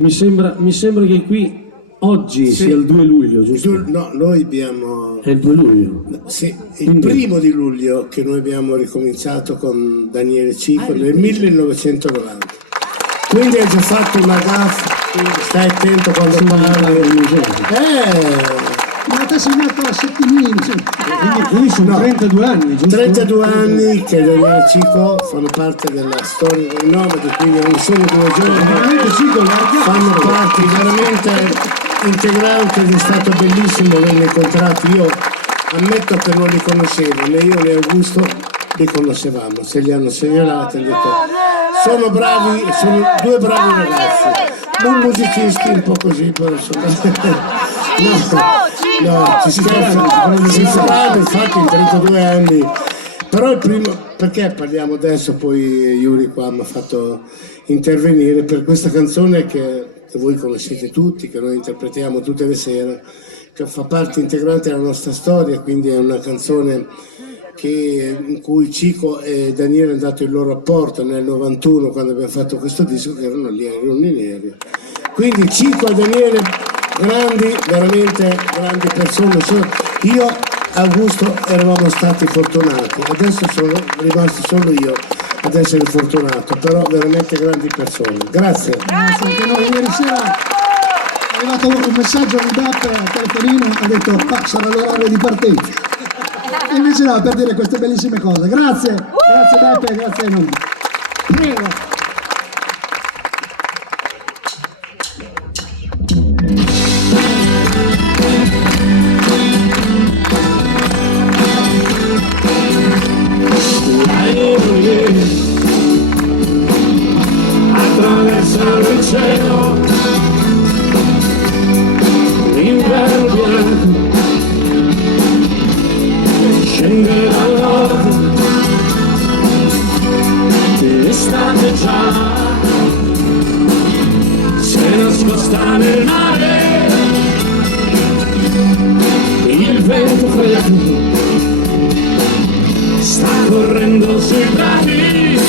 Mi sembra che qui oggi sia il 2 luglio, giusto? No, noi abbiamo... È il 2 luglio? Sì, il primo di luglio che noi abbiamo ricominciato con Daniele Cico nel 1990. Quindi hai già fatto una gaffa, quindi stai attento quando parli. Ma te sei nato a Settimini, quindi sono 32 anni, giusto? 32 anni che Daniele Cico fanno parte della storia del Nomadi, quindi non sono 2 giorni, fanno parte veramente integrante ed è stato bellissimo averli incontrati. Io ammetto che non li conoscevo, né io né Augusto li conoscevamo, se li hanno segnalati, hanno detto sono bravi, sono 2 bravi ragazzi, non musicisti, un po' così, però sono... No, ci saranno infatti in 32 anni, però il primo, perché parliamo adesso, poi Yuri qua mi ha fatto intervenire per questa canzone che voi conoscete tutti, che noi interpretiamo tutte le sere, che fa parte integrante della nostra storia, quindi è una canzone in cui Cico e Daniele hanno dato il loro apporto nel 91 quando abbiamo fatto questo disco, che erano lì, erano neri. Quindi Cico e Daniele, grandi, veramente grandi persone. Io e Augusto eravamo stati fortunati, adesso sono rimasto solo io ad essere fortunato, però veramente grandi persone. Grazie. Grazie anche noi. Ieri sera è arrivato un messaggio a DAP al telefonino, ha detto sarà l'orario di partenza. E invece no, per dire queste bellissime cose. Grazie, grazie Beppe, grazie a noi. Prego. Attraversare il cielo, l'inverno bianco, scende dal nord, l'estate già si è nascosta nel mare, il vento freddo sta correndo sui prati,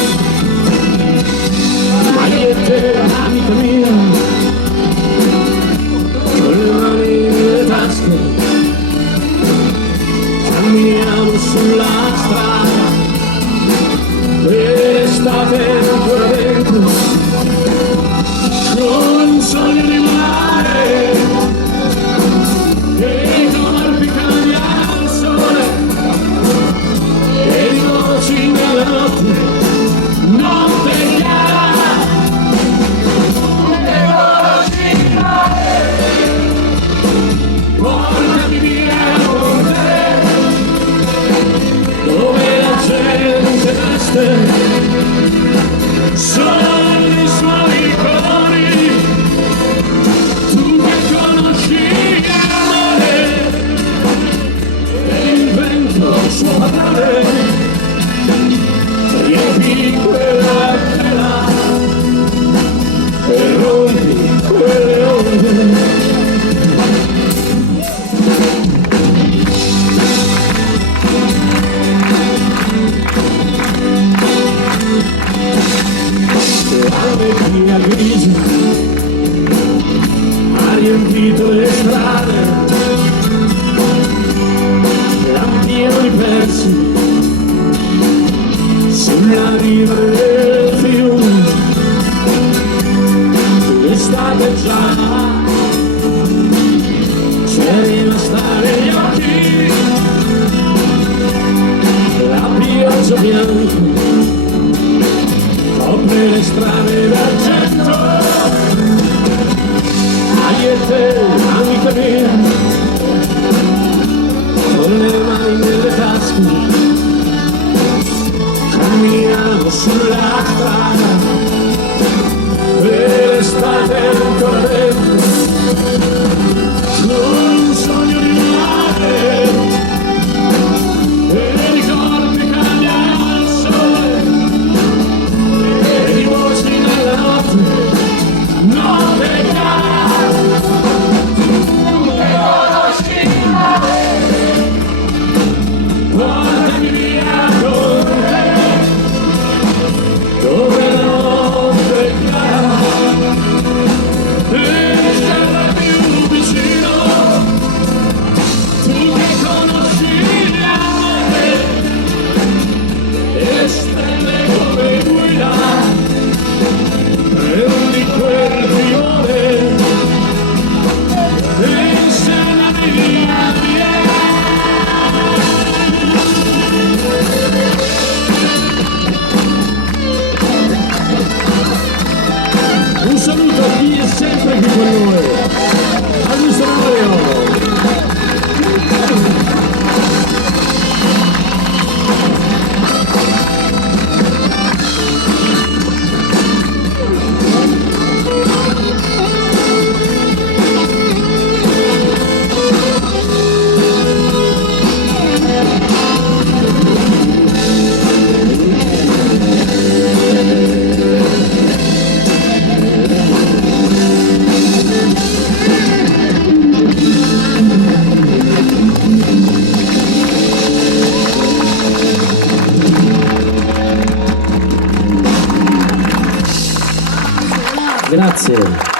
magliette, amica mia, con le mani nelle tasche, camminiamo sulla strada, e l'estate ancora dentro, con un sogno di mare, e i corpi cambiano al sole, e i voci nella notte, notte chiara, e voci mare, portami via con te, dove la gente veste solo i suoi colori, tu che conosci l'amore e il vento suave, riempi quella tela e rompi quelle onde. La nebbia grigia ha riempito le strade, lampioni persi sulla riva del fiume, l'estate già c'è rimasta negli occhi, la pioggia bianca copre le strade d'argento, magliette, amica mia, con le mani nelle tasche, camminiamo sulla strada, e l'estate ancora dentro, con un sogno di mare, e i corpi cambiano al sole, e i voci nella notte, Lui è sempre qui con noi. Augusto Mario. Grazie.